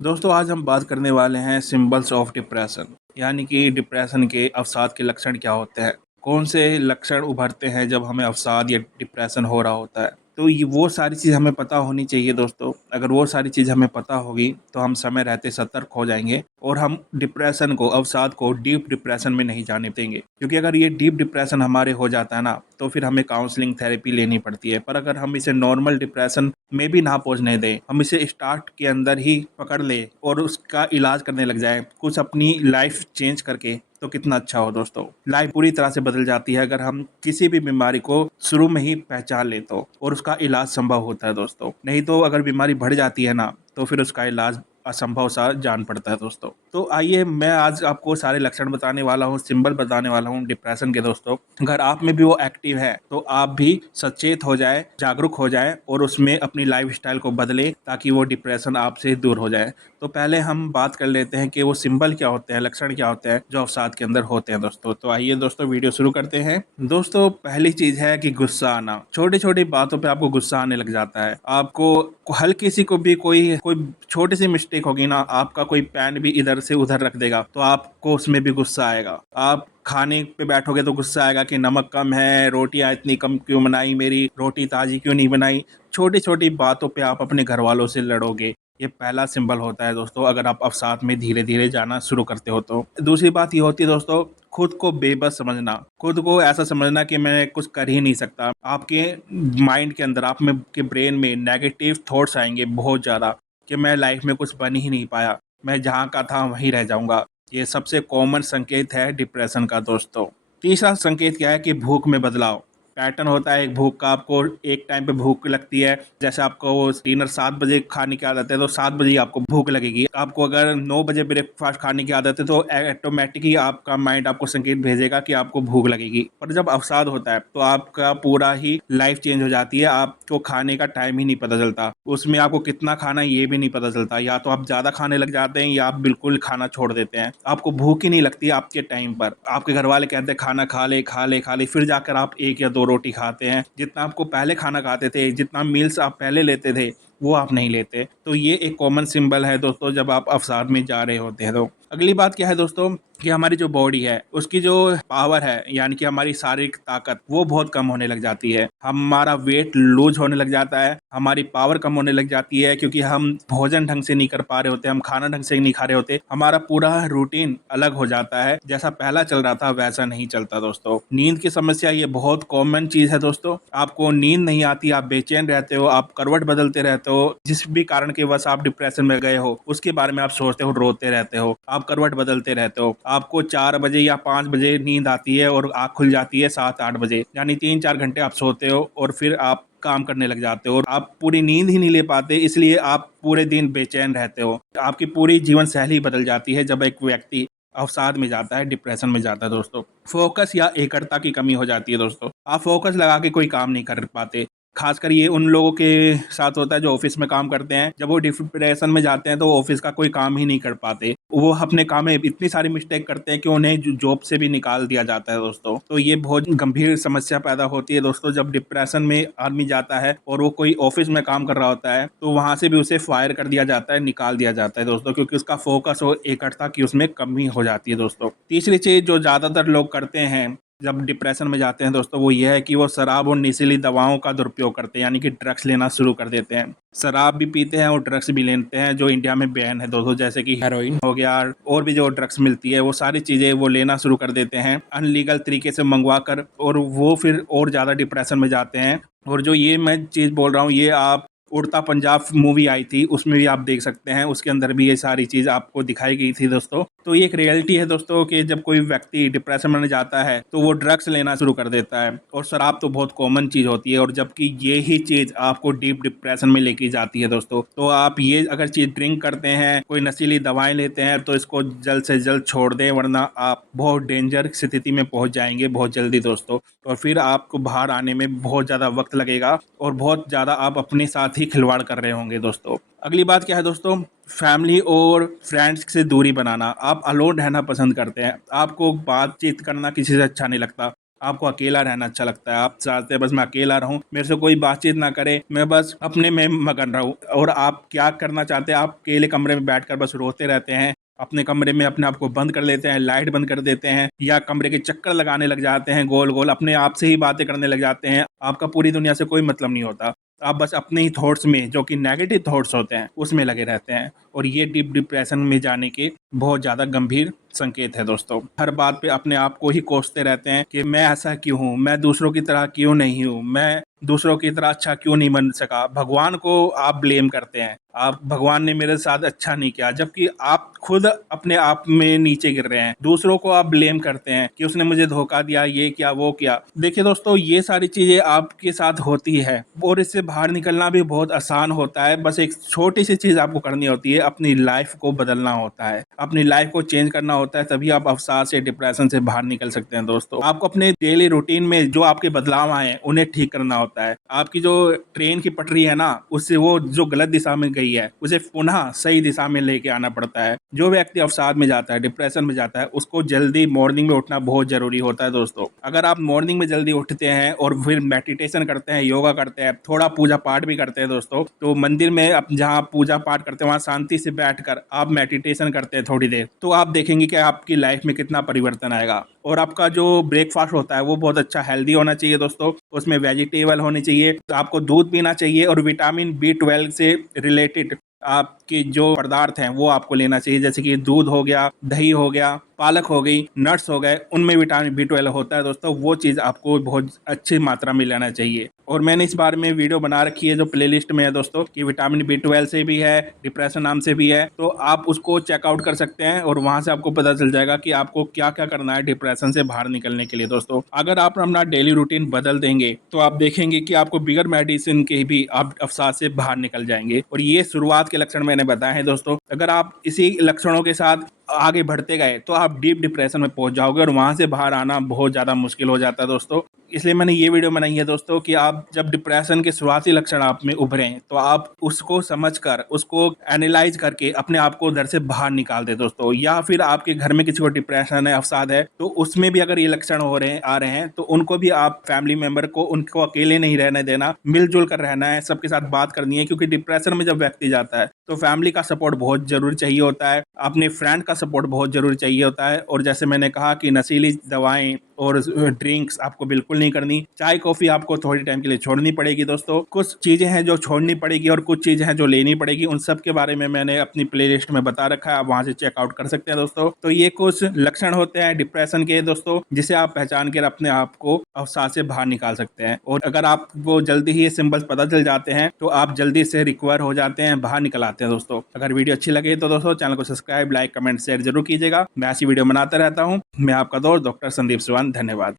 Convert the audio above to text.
दोस्तों आज हम बात करने वाले हैं सिंबल्स ऑफ डिप्रेशन। यानी कि डिप्रेशन के अवसाद के लक्षण क्या होते हैं, कौन से लक्षण उभरते हैं जब हमें अवसाद या डिप्रेशन हो रहा होता है। तो ये वो सारी चीज़ हमें पता होनी चाहिए दोस्तों। अगर वो सारी चीज़ हमें पता होगी तो हम समय रहते सतर्क हो जाएंगे और हम डिप्रेशन को, अवसाद को डीप डिप्रेशन में नहीं जाने देंगे। क्योंकि अगर ये डीप डिप्रेशन हमारे हो जाता है ना, तो फिर हमें काउंसलिंग थेरेपी लेनी पड़ती है। पर अगर हम इसे नॉर्मल डिप्रेशन में भी ना पहुंचने दें, हम इसे स्टार्ट के अंदर ही पकड़ ले और उसका इलाज करने लग जाए, कुछ अपनी लाइफ चेंज करके, तो कितना अच्छा हो दोस्तों। लाइफ पूरी तरह से बदल जाती है अगर हम किसी भी बीमारी को शुरू में ही पहचान ले तो, और उसका इलाज संभव होता है दोस्तों। नहीं तो अगर बीमारी बढ़ जाती है ना, तो फिर उसका इलाज असंभव सा जान पड़ता है दोस्तों। तो आइए मैं आज आपको सारे लक्षण बताने वाला हूँ, सिंबल बताने वाला हूँ डिप्रेशन के दोस्तों। अगर आप में भी वो एक्टिव है तो आप भी सचेत हो जाए, जागरूक हो जाए और उसमें अपनी लाइफस्टाइल को बदले, ताकि वो डिप्रेशन आपसे दूर हो जाए। तो पहले हम बात कर लेते हैं कि वो सिंबल क्या होते हैं, लक्षण क्या होते हैं जो अवसाद के अंदर होते हैं दोस्तों। तो आइए दोस्तों वीडियो शुरू करते हैं। दोस्तों पहली चीज है कि गुस्सा आना। छोटी छोटी बातों पे आपको गुस्सा आने लग जाता है। आपको हल्की सी को भी कोई कोई छोटी सी मिस्टेक होगी ना, आपका कोई पेन भी इधर से उधर रख देगा तो आपको उसमें भी गुस्सा आएगा। आप खाने पे बैठोगे तो गुस्सा आएगा कि नमक कम है, रोटियां इतनी कम क्यों बनाई, मेरी रोटी ताजी क्यों नहीं बनाई। छोटी छोटी बातों पे आप अपने घर वालों से लड़ोगे। ये पहला सिंबल होता है दोस्तों, अगर आप अवसाद में धीरे धीरे जाना शुरू करते हो तो। दूसरी बात ये होती है दोस्तों, खुद को बेबस समझना, खुद को ऐसा समझना कि मैं कुछ कर ही नहीं सकता। आपके माइंड के अंदर, आप में के ब्रेन में नेगेटिव थॉट्स आएंगे बहुत ज़्यादा, कि मैं लाइफ में कुछ बन ही नहीं पाया, मैं जहाँ का था वहीं रह जाऊँगा। ये सबसे कॉमन संकेत है डिप्रेशन का दोस्तों। तीसरा संकेत क्या है कि भूख में बदलाव। पैटर्न होता है एक भूख का, आपको एक टाइम पे भूख लगती है। जैसे आपको वो डिनर 7 बजे खाने की आदत है तो 7 बजे ही आपको भूख लगेगी। आपको अगर 9 बजे ब्रेकफास्ट खाने की आदत है तो ऑटोमेटिक ही आपका माइंड आपको संकेत भेजेगा कि आपको भूख लगेगी। पर जब अवसाद होता है तो आपका पूरा ही लाइफ चेंज हो जाती है। आपको खाने का टाइम ही नहीं पता चलता, उसमें आपको कितना खाना है ये भी नहीं पता चलता। या तो आप ज़्यादा खाने लग जाते हैं या आप बिल्कुल खाना छोड़ देते हैं। आपको भूख ही नहीं लगती आपके टाइम पर। आपके घर वाले कहते हैं खाना खा ले खा ले खा ले, फिर जाकर आप 1 या 2 रोटी खाते हैं। जितना आपको पहले खाना खाते थे, जितना मील्स आप पहले लेते थे, वो आप नहीं लेते। तो ये एक कॉमन सिंबल है दोस्तों जब आप अवसाद में जा रहे होते हैं तो। अगली बात क्या है दोस्तों, कि हमारी जो बॉडी है उसकी जो पावर है, यानी कि हमारी शारीरिक ताकत, वो बहुत कम होने लग जाती है। हमारा वेट लूज होने लग जाता है, हमारी पावर कम होने लग जाती है, क्योंकि हम भोजन ढंग से नहीं कर पा रहे होते, हम खाना ढंग से नहीं खा रहे होते। हमारा पूरा रूटीन अलग हो जाता है, जैसा पहला चल रहा था वैसा नहीं चलता दोस्तों। नींद की समस्या ये बहुत कॉमन चीज है दोस्तों। आपको नींद नहीं आती, आप बेचैन रहते हो, आप करवट बदलते रहते हो। जिस भी कारण के वश आप डिप्रेशन में गए हो उसके बारे में आप सोचते हो, रोते रहते हो, आप करवट बदलते रहते हो। आपको 4 बजे या 5 बजे नींद आती है और आँख खुल जाती है 7-8 बजे, यानी 3-4 घंटे आप सोते हो और फिर आप काम करने लग जाते हो और आप पूरी नींद ही नहीं ले पाते, इसलिए आप पूरे दिन बेचैन रहते हो। आपकी पूरी जीवन शैली बदल जाती है जब एक व्यक्ति अवसाद में जाता है, डिप्रेशन में जाता है दोस्तों। फोकस या एकाग्रता की कमी हो जाती है दोस्तों। आप फोकस लगा के कोई काम नहीं कर पाते। खासकर ये उन लोगों के साथ होता है जो ऑफिस में काम करते हैं। जब वो डिप्रेशन में जाते हैं तो ऑफिस का कोई काम ही नहीं कर पाते। वो अपने काम में इतनी सारी मिस्टेक करते हैं कि उन्हें जॉब से भी निकाल दिया जाता है दोस्तों। तो ये बहुत गंभीर समस्या पैदा होती है दोस्तों जब डिप्रेशन में आदमी जाता है और वो कोई ऑफिस में काम कर रहा होता है तो वहां से भी उसे फायर कर दिया जाता है, निकाल दिया जाता है दोस्तों, क्योंकि उसका फोकस और एकाग्रता की उसमें कमी हो जाती है दोस्तों। तीसरी चीज जो ज्यादातर लोग करते हैं जब डिप्रेशन में जाते हैं दोस्तों, वो ये है कि वो शराब और नशीली दवाओं का दुरुपयोग करते हैं, यानी कि ड्रग्स लेना शुरू कर देते हैं। शराब भी पीते हैं और ड्रग्स भी लेते हैं, जो इंडिया में बैन है दोस्तों, जैसे कि हेरोइन हो गया और भी जो ड्रग्स मिलती है, वो सारी चीज़ें वो लेना शुरू कर देते हैं अनलीगल तरीके से मंगवा कर, और वो फिर और ज़्यादा डिप्रेशन में जाते हैं। और जो ये मैं चीज़ बोल रहा हूँ, ये आप उड़ता पंजाब मूवी आई थी उसमें भी आप देख सकते हैं, उसके अंदर भी ये सारी चीज़ आपको दिखाई गई थी दोस्तों। तो ये एक रियलिटी है दोस्तों कि जब कोई व्यक्ति डिप्रेशन में जाता है तो वो ड्रग्स लेना शुरू कर देता है, और शराब तो बहुत कॉमन चीज़ होती है, और जबकि ये ही चीज़ आपको डीप डिप्रेशन में लेके जाती है दोस्तों। तो आप ये अगर चीज़ ड्रिंक करते हैं, कोई नशीली दवाएं लेते हैं, तो इसको जल्द से जल्द छोड़ दें, वरना आप बहुत डेंजर स्थिति में पहुंच जाएंगे बहुत जल्दी दोस्तों। और फिर आपको बाहर आने में बहुत ज़्यादा वक्त लगेगा और बहुत ज़्यादा आप अपने साथ ही खिलवाड़ कर रहे होंगे दोस्तों। अगली बात क्या है दोस्तों, फैमिली और फ्रेंड्स से दूरी बनाना। आप अलोन रहना पसंद करते हैं, आपको बातचीत करना किसी से अच्छा नहीं लगता, आपको अकेला रहना अच्छा लगता है, आप चाहते हैं बस मैं अकेला रहूं, मेरे से कोई बातचीत ना करे, मैं बस अपने में मगन रहूं। और आप क्या करना चाहते हैं, आप अकेले कमरे में बैठकर बस रोते रहते हैं, अपने कमरे में अपने आप को बंद कर लेते हैं, लाइट बंद कर देते हैं, या कमरे के चक्कर लगाने लग जाते हैं गोल गोल, अपने आप से ही बातें करने लग जाते हैं, आपका पूरी दुनिया से कोई मतलब नहीं होता। आप बस अपने ही थॉट्स में, जो कि नेगेटिव थॉट्स होते हैं, उसमें लगे रहते हैं। और ये डीप डिप्रेशन में जाने के बहुत ज़्यादा गंभीर संकेत है दोस्तों। हर बात पे अपने आप को ही कोसते रहते हैं कि मैं ऐसा क्यों हूँ, मैं दूसरों की तरह क्यों नहीं हूँ, मैं दूसरों की तरह अच्छा क्यों नहीं बन सका। भगवान को आप ब्लेम करते हैं, आप भगवान ने मेरे साथ अच्छा नहीं किया, जबकि आप खुद अपने आप में नीचे गिर रहे हैं। दूसरों को आप ब्लेम करते हैं कि उसने मुझे धोखा दिया, ये किया, वो किया। देखिए दोस्तों, ये सारी चीजें आपके साथ होती है और इससे बाहर निकलना भी बहुत आसान होता है। बस एक छोटी सी चीज आपको करनी होती है, अपनी लाइफ को बदलना होता है, अपनी लाइफ को चेंज करना होता है, तभी आप अवसाद से, डिप्रेशन से बाहर निकल सकते हैं दोस्तों। आपको अपने डेली रूटीन में जो आपके बदलाव आए उन्हें ठीक करना होता है। आपकी जो ट्रेन की पटरी है ना, उससे वो जो गलत दिशा में गई है उसे पुनः सही दिशा में लेके आना पड़ता है। जो व्यक्ति अवसाद में जाता है, डिप्रेशन में जाता है, उसको जल्दी मॉर्निंग में उठना बहुत जरूरी होता है दोस्तों। अगर आप मॉर्निंग में जल्दी उठते हैं और फिर मेडिटेशन करते हैं, योगा करते हैं, थोड़ा पूजा पाठ भी करते हैं दोस्तों, तो मंदिर में जहाँ पूजा पाठ करते हैं वहाँ शांति से बैठकर आप मेडिटेशन करते हैं थोड़ी देर, तो आप देखेंगे कि आपकी लाइफ में कितना परिवर्तन आएगा। और आपका जो ब्रेकफास्ट होता है वो बहुत अच्छा हेल्दी होना चाहिए दोस्तों, उसमें वेजिटेबल होनी चाहिए, तो आपको दूध पीना चाहिए और विटामिन B12 से रिलेटेड आपके जो पदार्थ हैं वो आपको लेना चाहिए, जैसे कि दूध हो गया, दही हो गया, पालक हो गई, नट्स हो गए, उनमें विटामिन B12 होता है दोस्तों। वो चीज़ आपको बहुत अच्छी मात्रा में लेना चाहिए। और मैंने इस बारे में वीडियो बना रखी है जो प्लेलिस्ट में है दोस्तों, कि विटामिन B12 से भी है, डिप्रेशन नाम से भी है, तो आप उसको चेकआउट कर सकते हैं और वहां से आपको पता चल जाएगा कि आपको क्या क्या करना है डिप्रेशन से बाहर निकलने के लिए दोस्तों। अगर आप अपना डेली रूटीन बदल देंगे तो आप देखेंगे कि आपको बिगर मेडिसिन के भी आप अवसाद से बाहर निकल जाएंगे। और ये शुरुआत के लक्षण मैंने बताए हैं दोस्तों। अगर आप इसी लक्षणों के साथ आगे बढ़ते गए तो आप डीप डिप्रेशन में पहुंच जाओगे और वहां से बाहर आना बहुत ज़्यादा मुश्किल हो जाता है दोस्तों। इसलिए मैंने ये वीडियो बनाई है दोस्तों कि आप जब डिप्रेशन के शुरुआती लक्षण आप में उभरें तो आप उसको समझकर, उसको एनालाइज करके अपने आप को उधर से बाहर निकाल दे दोस्तों। या फिर आपके घर में किसी को डिप्रेशन है, अवसाद है, तो उसमें भी अगर ये लक्षण हो रहे हैं, आ रहे हैं, तो उनको भी आप फैमिली मेंबर को, उनको अकेले नहीं रहने देना, मिलजुल कर रहना है, सबके साथ बात करनी है। क्योंकि डिप्रेशन में जब व्यक्ति जाता है तो फैमिली का सपोर्ट बहुत जरूरी चाहिए होता है, अपने फ्रेंड का सपोर्ट बहुत जरूरी चाहिए होता है। और जैसे मैंने कहा कि नशीली दवाएं और ड्रिंक्स आपको बिल्कुल नहीं करनी, चाय कॉफी आपको थोड़ी टाइम के लिए छोड़नी पड़ेगी दोस्तों। कुछ चीजें हैं जो छोड़नी पड़ेगी और कुछ चीजें हैं जो लेनी पड़ेगी, उन सब के बारे में मैंने अपनी प्लेलिस्ट में बता रखा है, आप वहां से चेकआउट कर सकते हैं दोस्तों। तो ये कुछ लक्षण होते हैं डिप्रेशन के दोस्तों, जिसे आप पहचान कर अपने आप को अवसाद से बाहर निकाल सकते हैं। और अगर आपको जल्दी ही ये सिंबल्स पता चल जाते हैं तो आप जल्दी से रिकवर हो जाते हैं, बाहर निकल आते हैं दोस्तों। अगर वीडियो अच्छी लगे तो दोस्तों चैनल को सब्सक्राइब, लाइक, कमेंट, शेयर जरूर कीजिएगा। मैं ऐसी वीडियो बनाता रहता हूँ। मैं आपका दोस्त डॉक्टर संदीप सिवान, धन्यवाद।